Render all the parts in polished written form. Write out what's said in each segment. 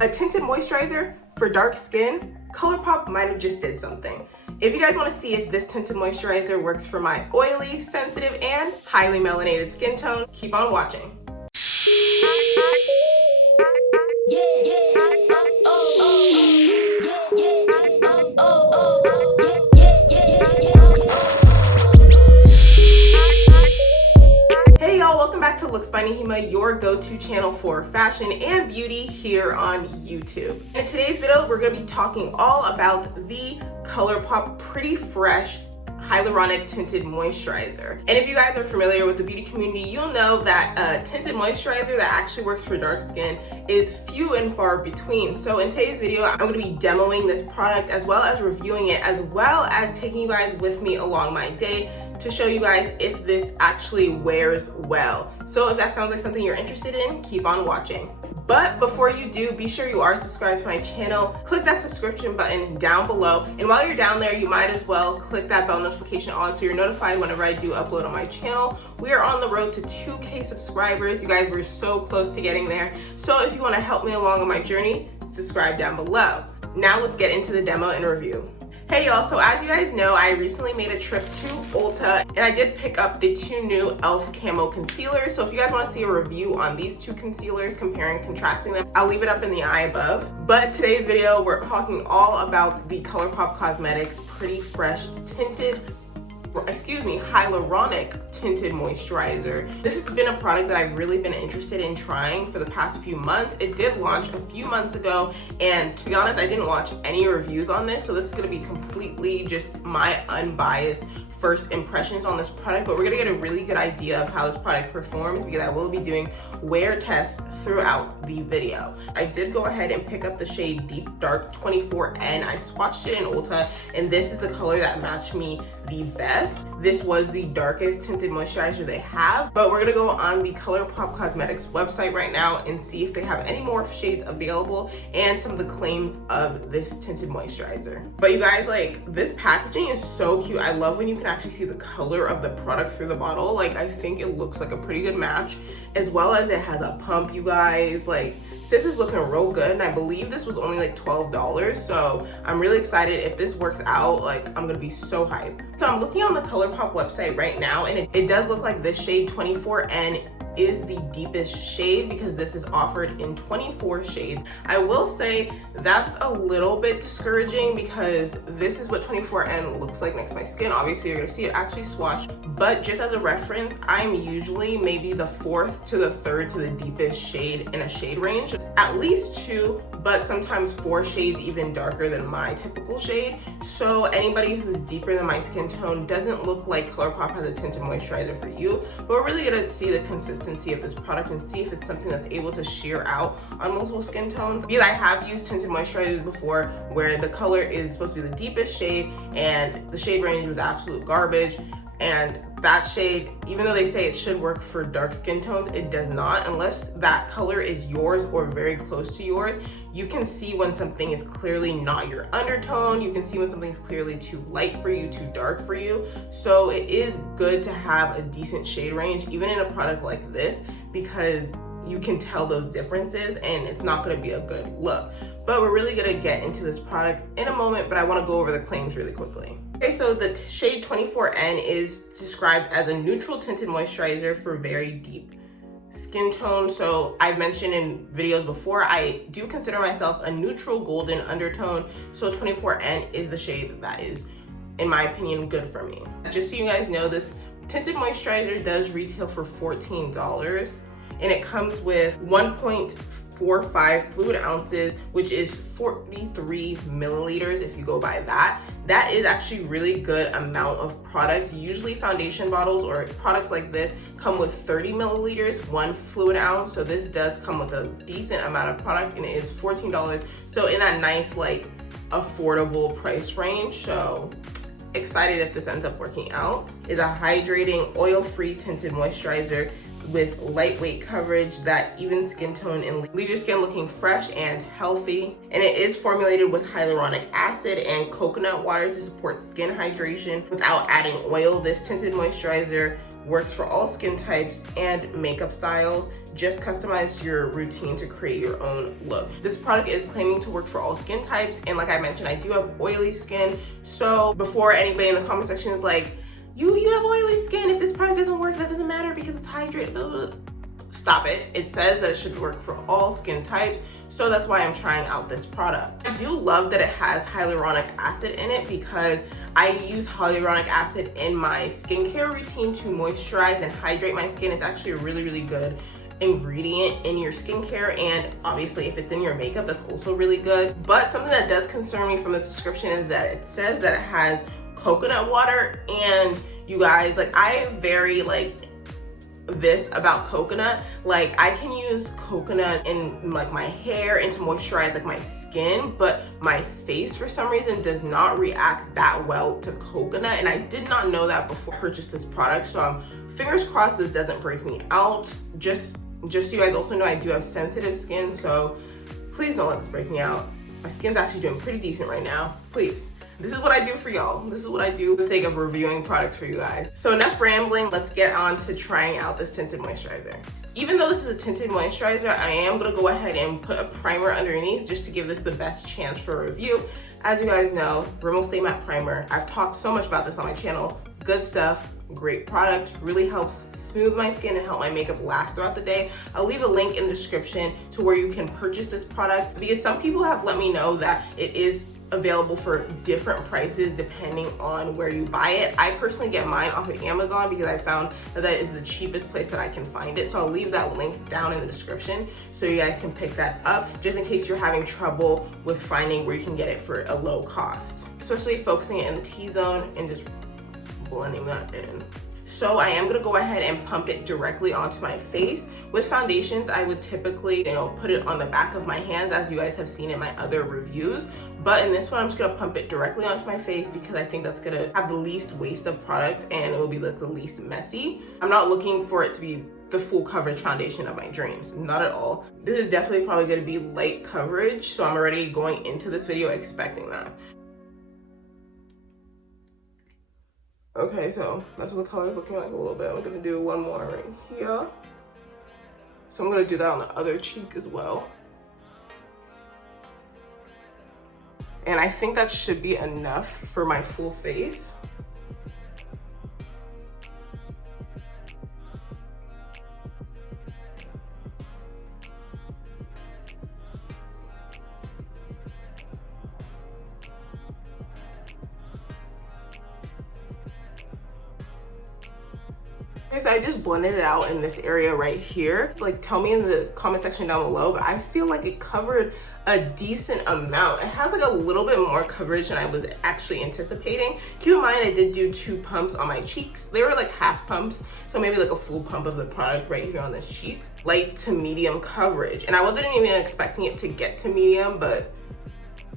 A tinted moisturizer for dark skin? ColourPop might have just did something. If you guys want to see if this tinted moisturizer works for my oily, sensitive, and highly melanated skin tone, keep on watching. Hey y'all, welcome back to Looks by Naheemah, your go-to channel for fashion and beauty here on YouTube. In today's video, we're going to be talking all about the ColourPop Pretty Fresh Hyaluronic Tinted Moisturizer. And if you guys are familiar with the beauty community, you'll know that a tinted moisturizer that actually works for dark skin is few and far between. So in today's video, I'm going to be demoing this product as well as reviewing it, as well as taking you guys with me along my day to show you guys if this actually wears well. So if that sounds like something you're interested in, keep on watching. But before you do, be sure you are subscribed to my channel. Click that subscription button down below. And while you're down there, you might as well click that bell notification on so you're notified whenever I do upload on my channel. We are on the road to 2K subscribers. You guys, were so close to getting there. So if you want to help me along on my journey, subscribe down below. Now let's get into the demo and review. Hey y'all, so as you guys know, I recently made a trip to Ulta and I did pick up the two new e.l.f. Camo Concealers. So if you guys want to see a review on these two concealers, comparing and contrasting them, I'll leave it up in the eye above. But today's video, we're talking all about the ColourPop Cosmetics Pretty Fresh Hyaluronic Tinted Moisturizer. This has been a product that I've really been interested in trying for the past few months. It did launch a few months ago, and to be honest, I didn't watch any reviews on this, so this is going to be completely just my unbiased first impressions on this product. But we're going to get a really good idea of how this product performs because I will be doing wear tests throughout the video. I did go ahead and pick up the shade Deep Dark 24N. I swatched it in Ulta, and this is the color that matched me the best. This was the darkest tinted moisturizer they have, but we're gonna go on the ColourPop Cosmetics website right now and see if they have any more shades available and some of the claims of this tinted moisturizer. But you guys, like, this packaging is so cute. I love when you can actually see the color of the product through the bottle. Like, I think it looks like a pretty good match, as well as it has a pump, you guys. Like, this is looking real good, and I believe this was only like $12, so I'm really excited. If this works out, like, I'm gonna be so hyped. So I'm looking on the ColourPop website right now, and it does look like this shade 24N is the deepest shade because this is offered in 24 shades. I will say that's a little bit discouraging because this is what 24N looks like next to my skin. Obviously, you're gonna see it actually swatched, but just as a reference, I'm usually maybe the 4th to the 3rd to the deepest shade in a shade range. At least 2, but sometimes 4 shades even darker than my typical shade. So anybody who's deeper than my skin tone doesn't look like ColourPop has a tinted moisturizer for you, but we're really gonna see the consistency of this product and see if it's something that's able to sheer out on multiple skin tones. Because I have used tinted moisturizers before where the color is supposed to be the deepest shade and the shade range was absolute garbage. And that shade, even though they say it should work for dark skin tones, it does not unless that color is yours or very close to yours. You can see when something is clearly not your undertone. You can see when something's clearly too light for you, too dark for you. So it is good to have a decent shade range, even in a product like this, because you can tell those differences and it's not gonna be a good look. But we're really gonna get into this product in a moment, but I wanna go over the claims really quickly. Okay, so the shade 24N is described as a neutral tinted moisturizer for very deep skin tone. So I've mentioned in videos before, I do consider myself a neutral golden undertone. So 24N is the shade that is, in my opinion, good for me. Just so you guys know, this tinted moisturizer does retail for $14, and it comes with 1.45 fluid ounces, which is 43 milliliters if you go by that. That is actually really good amount of product. Usually foundation bottles or products like this come with 30 milliliters, 1 fluid ounce. So this does come with a decent amount of product, and it is $14. So in that nice, like, affordable price range. So excited if this ends up working out. Is a hydrating, oil-free tinted moisturizer with lightweight coverage that evens skin tone and leave your skin looking fresh and healthy. And it is formulated with hyaluronic acid and coconut water to support skin hydration without adding oil. This tinted moisturizer works for all skin types and makeup styles. just customize your routine to create your own look. This product is claiming to work for all skin types, and like I mentioned, I do have oily skin. So before anybody in the comment section is like, you have oily skin, if this product doesn't work, that doesn't matter because it's hydrated, blah, blah, blah. Stop it. It says that it should work for all skin types. So that's why I'm trying out this product. I do love that it has hyaluronic acid in it because I use hyaluronic acid in my skincare routine to moisturize and hydrate my skin. It's actually a really, really good ingredient in your skincare, and obviously if it's in your makeup, that's also really good. But something that does concern me from the description is that it says that it has coconut water, and you guys, like, I am very like this about coconut. Like, I can use coconut in like my hair and to moisturize like my skin, but my face for some reason does not react that well to coconut, and I did not know that before I purchased this product. So I'm fingers crossed this doesn't break me out. Just so you guys also know, I do have sensitive skin, so please don't let this break me out. My skin's actually doing pretty decent right now. Please. This is what I do for y'all. This is what I do for the sake of reviewing products for you guys. So enough rambling, let's get on to trying out this tinted moisturizer. Even though this is a tinted moisturizer, I am gonna go ahead and put a primer underneath just to give this the best chance for a review. As you guys know, Rimmel Stay Matte Primer. I've talked so much about this on my channel. Good stuff, great product, really helps smooth my skin and help my makeup last throughout the day. I'll leave a link in the description to where you can purchase this product, because some people have let me know that it is available for different prices depending on where you buy it. I personally get mine off of Amazon because I found that that is the cheapest place that I can find it. So I'll leave that link down in the description so you guys can pick that up, just in case you're having trouble with finding where you can get it for a low cost. Especially focusing it in the T-zone and just blending that in. So I am gonna go ahead and pump it directly onto my face. With foundations, I would typically, put it on the back of my hands, as you guys have seen in my other reviews. But in this one, I'm just gonna pump it directly onto my face because I think that's gonna have the least waste of product and it will be like the least messy. I'm not looking for it to be the full coverage foundation of my dreams, not at all. This is definitely probably gonna be light coverage, so I'm already going into this video expecting that. Okay, so that's what the color is looking like a little bit. I'm gonna do one more right here. So I'm gonna do that on the other cheek as well. And I think that should be enough for my full face. Okay, so I just blended it out in this area right here. So like, tell me in the comment section down below, but I feel like it covered a decent amount. It has like a little bit more coverage than I was actually anticipating. Keep in mind, I did do 2 pumps on my cheeks. They were like half pumps, so maybe like a full pump of the product right here on this cheek. Light to medium coverage, and I wasn't even expecting it to get to medium, but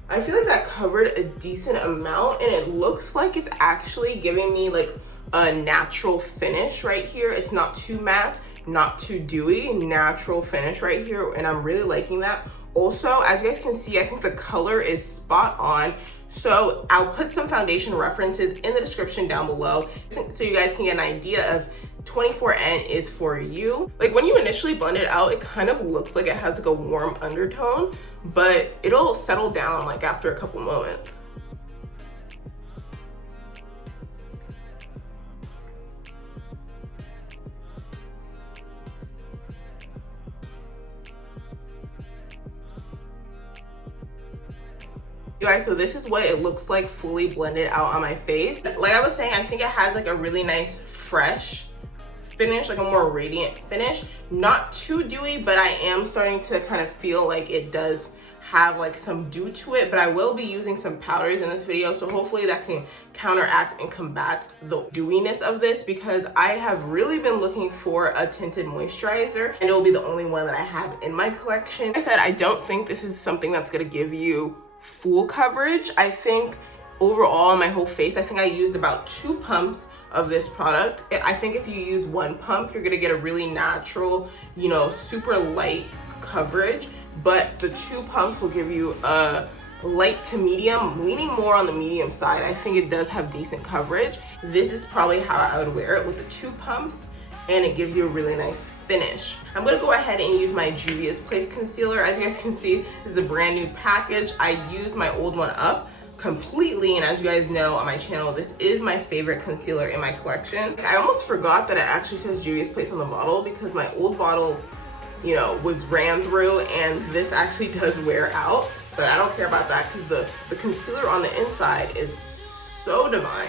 I feel like that covered a decent amount, and it looks like it's actually giving me like a natural finish right here. It's not too matte, not too dewy, natural finish right here, and I'm really liking that. Also, as you guys can see, I think the color is spot on. So I'll put some foundation references in the description down below so you guys can get an idea of 24N is for you. Like, when you initially blend it out, it kind of looks like it has like a warm undertone, but it'll settle down like after a couple moments. You guys, so this is what it looks like fully blended out on my face. Like I was saying, I think it has like a really nice fresh finish, like a more radiant finish. Not too dewy, but I am starting to kind of feel like it does have like some dew to it, but I will be using some powders in this video, so hopefully that can counteract and combat the dewiness of this, because I have really been looking for a tinted moisturizer and it will be the only one that I have in my collection. Like I said, I don't think this is something that's going to give you full coverage. I think overall on my whole face, I think I used about 2 pumps of this product. I think if you use 1 pump, you're gonna get a really natural, super light coverage, but the 2 pumps will give you a light to medium, leaning more on the medium side. I think it does have decent coverage. This is probably how I would wear it, with the 2 pumps and it gives you a really nice finish. I'm gonna go ahead and use my Juvia's Place concealer. As you guys can see, this is a brand new package. I used my old one up completely, and as you guys know on my channel, this is my favorite concealer in my collection. I almost forgot that it actually says Juvia's Place on the bottle because my old bottle, you know, was ran through, and this actually does wear out, but I don't care about that because the concealer on the inside is so divine.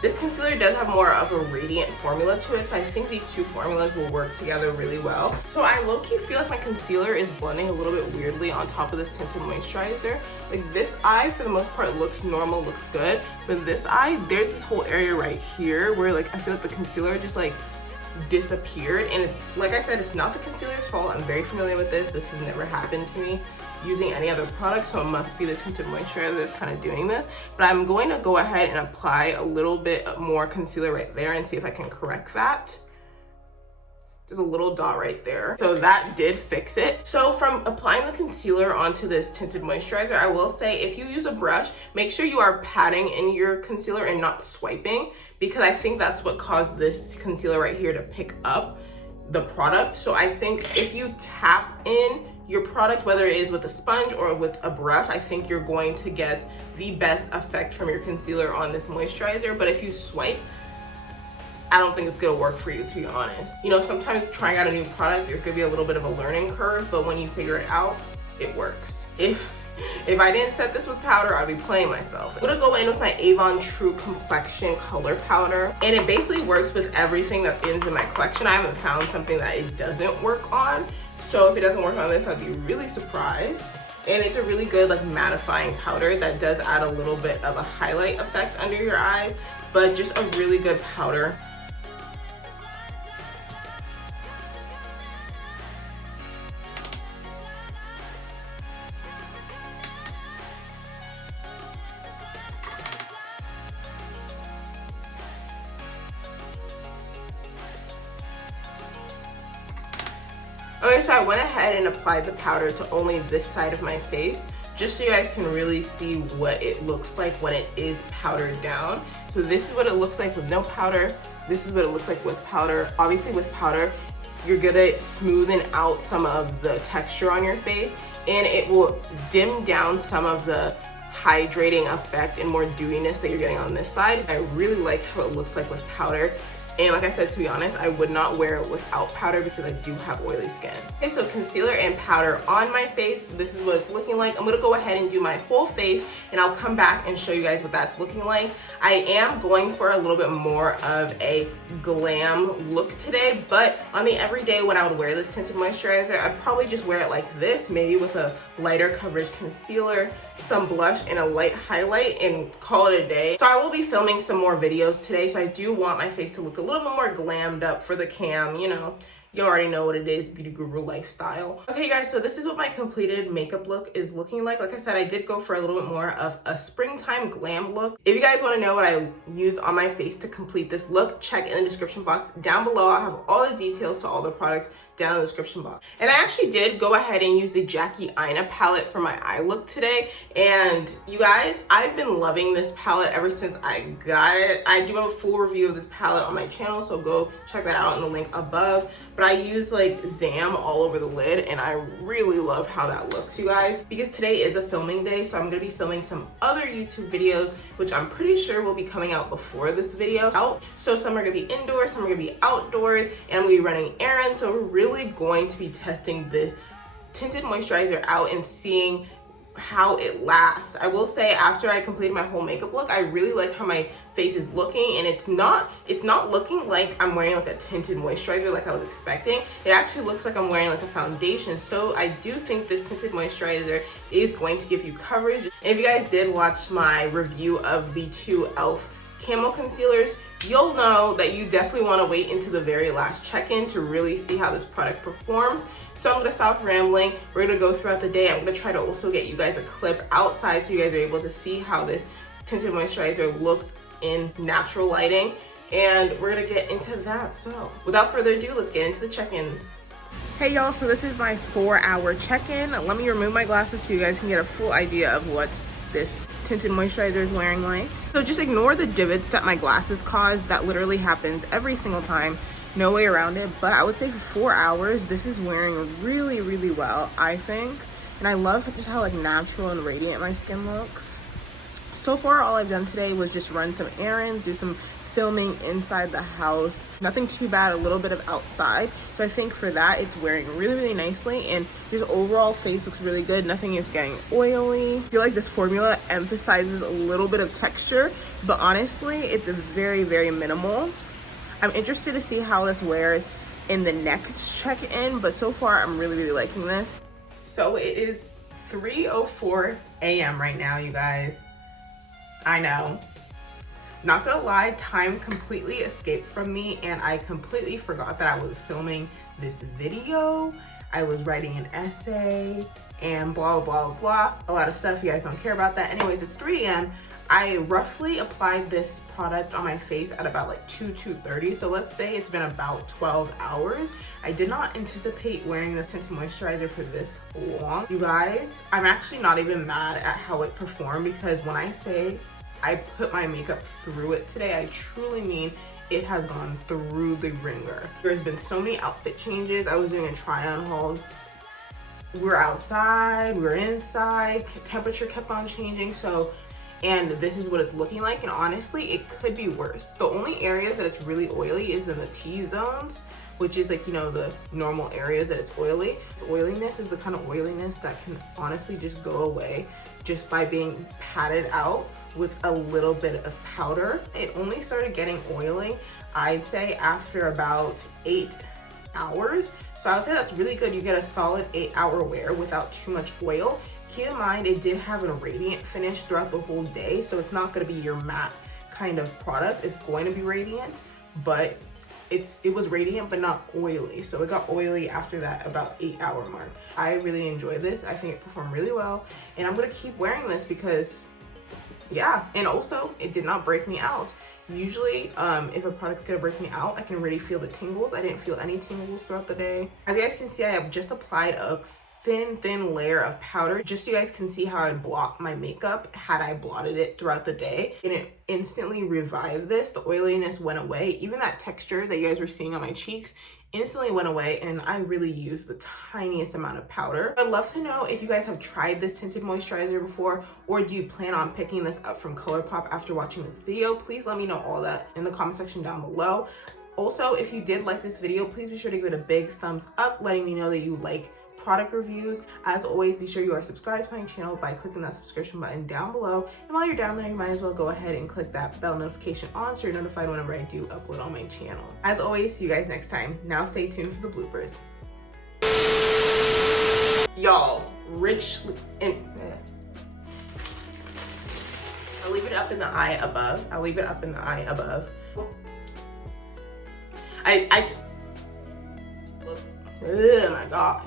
This concealer does have more of a radiant formula to it, so I think these two formulas will work together really well. So I low-key feel like my concealer is blending a little bit weirdly on top of this tinted moisturizer. Like this eye, for the most part, looks normal, looks good, but this eye, there's this whole area right here where like I feel like the concealer just like disappeared, and it's like I said, it's not the concealer's fault. I'm very familiar with this. This has never happened to me using any other product, so it must be the tinted moisturizer that's kind of doing this. But I'm going to go ahead and apply a little bit more concealer right there and see if I can correct that. There's a little dot right there, so that did fix it. So from applying the concealer onto this tinted moisturizer, I will say if you use a brush, make sure you are patting in your concealer and not swiping, because I think that's what caused this concealer right here to pick up the product. So I think if you tap in your product, whether it is with a sponge or with a brush, I think you're going to get the best effect from your concealer on this moisturizer. But if you swipe, I don't think it's gonna work for you, to be honest. You know, sometimes trying out a new product, there's gonna be a little bit of a learning curve, but when you figure it out, it works. If I didn't set this with powder, I'd be playing myself. I'm gonna go in with my AVON True Complexion Color Powder, and it basically works with everything that is in my collection. I haven't found something that it doesn't work on. So if it doesn't work on this, I'd be really surprised. And it's a really good like mattifying powder that does add a little bit of a highlight effect under your eyes, but just a really good powder. Okay, so I went ahead and applied the powder to only this side of my face, just so you guys can really see what it looks like when it is powdered down. So this is what it looks like with no powder. This is what it looks like with powder. Obviously with powder, you're gonna smoothen out some of the texture on your face, and it will dim down some of the hydrating effect and more dewiness that you're getting on this side. I really like how it looks like with powder. And like I said, to be honest, I would not wear it without powder because I do have oily skin. Okay, so concealer and powder on my face. This is what it's looking like. I'm gonna go ahead and do my whole face, and I'll come back and show you guys what that's looking like. I am going for a little bit more of a glam look today, but on the everyday when I would wear this tinted moisturizer, I'd probably just wear it like this, maybe with a lighter coverage concealer, some blush, and a light highlight, and call it a day. So I will be filming some more videos today, so I do want my face to look a little bit more glammed up for the cam, you know. You already know what it is, beauty guru lifestyle. Okay guys, so this is what my completed makeup look is looking like. Like I said, I did go for a little bit more of a springtime glam look. If you guys want to know what I used on my face to complete this look, check in the description box down below. I have all the details to all the products down in the description box. And I actually did go ahead and use the Jackie Aina palette for my eye look today. And you guys, I've been loving this palette ever since I got it. I do have a full review of this palette on my channel, so go check that out in the link above. But I use like Zam all over the lid, and I really love how that looks, you guys. Because today is a filming day, so I'm gonna be filming some other YouTube videos, which I'm pretty sure will be coming out before this video out. So some are gonna be indoors, some are gonna be outdoors, and we'll be running errands. So we're really going to be testing this tinted moisturizer out and seeing how it lasts. I will say, after I completed my whole makeup look, I really like how my face is looking, and it's not looking like I'm wearing like a tinted moisturizer like I was expecting. It actually looks like I'm wearing like a foundation. So I do think this tinted moisturizer is going to give you coverage. And if you guys did watch my review of the two e.l.f. camo concealers, you'll know that you definitely want to wait until the very last check-in to really see how this product performs. So I'm gonna stop rambling. We're gonna go throughout the day. I'm gonna try to also get you guys a clip outside so you guys are able to see how this tinted moisturizer looks in natural lighting. And we're gonna get into that. So without further ado, let's get into the check-ins. Hey y'all, so this is my 4-hour check-in. Let me remove my glasses so you guys can get a full idea of what this tinted moisturizer is wearing like. So just ignore the divots that my glasses cause. That literally happens every single time. No way around it. But I would say for 4 hours, this is wearing really, really well, I think. And I love just how like natural and radiant my skin looks. So far, all I've done today was just run some errands, do some filming inside the house. Nothing too bad, a little bit of outside. So I think for that, it's wearing really, really nicely. And just overall face looks really good. Nothing is getting oily. I feel like this formula emphasizes a little bit of texture, but honestly, it's very, very minimal. I'm interested to see how this wears in the next check-in, but so far, I'm really, really liking this. So it is 3:04 a.m. right now, you guys. I know. Not gonna lie, time completely escaped from me and I completely forgot that I was filming this video. I was writing an essay and blah, blah, blah. A lot of stuff, you guys don't care about that. Anyways, it's 3 a.m. I roughly applied this product on my face at about like 2:30. So let's say it's been about 12 hours. I did not anticipate wearing this tinted moisturizer for this long. You guys, I'm actually not even mad at how it performed, because when I say I put my makeup through it today, I truly mean it has gone through the ringer. There's been so many outfit changes. I was doing a try-on haul. We're outside, we're inside, temperature kept on changing, and this is what it's looking like, and honestly, it could be worse. The only areas that it's really oily is in the T-zones, which is like, you know, the normal areas that it's oily. This oiliness is the kind of oiliness that can honestly just go away just by being patted out with a little bit of powder. It only started getting oily, I'd say, after about 8 hours. So I would say that's really good. You get a solid 8-hour wear without too much oil. Keep in mind, it did have a radiant finish throughout the whole day, so it's not going to be your matte kind of product. It's going to be radiant, but it was radiant but not oily. So it got oily after that about 8-hour mark. I really enjoy this. I think it performed really well, and I'm going to keep wearing this because, yeah, and also it did not break me out. Usually, if a product's gonna break me out, I can really feel the tingles. I didn't feel any tingles throughout the day. As you guys can see, I have just applied a thin layer of powder just so you guys can see how I'd block my makeup had I blotted it throughout the day, and it instantly revived this. The oiliness went away. Even that texture that you guys were seeing on my cheeks instantly went away, and I really used the tiniest amount of powder. I'd love to know if you guys have tried this tinted moisturizer before, or do you plan on picking this up from ColourPop after watching this video? Please let me know all that in the comment section down below. Also, if you did like this video, please be sure to give it a big thumbs up, letting me know that you like product reviews. As always, be sure you are subscribed to my channel by clicking that subscription button down below, and while you're down there, you might as well go ahead and click that bell notification on so you're notified whenever I do upload on my channel. As always, see you guys next time. Now stay tuned for the bloopers. Y'all, richly and I'll leave it up in the eye above. I'll leave it up in the eye above. Oh my gosh.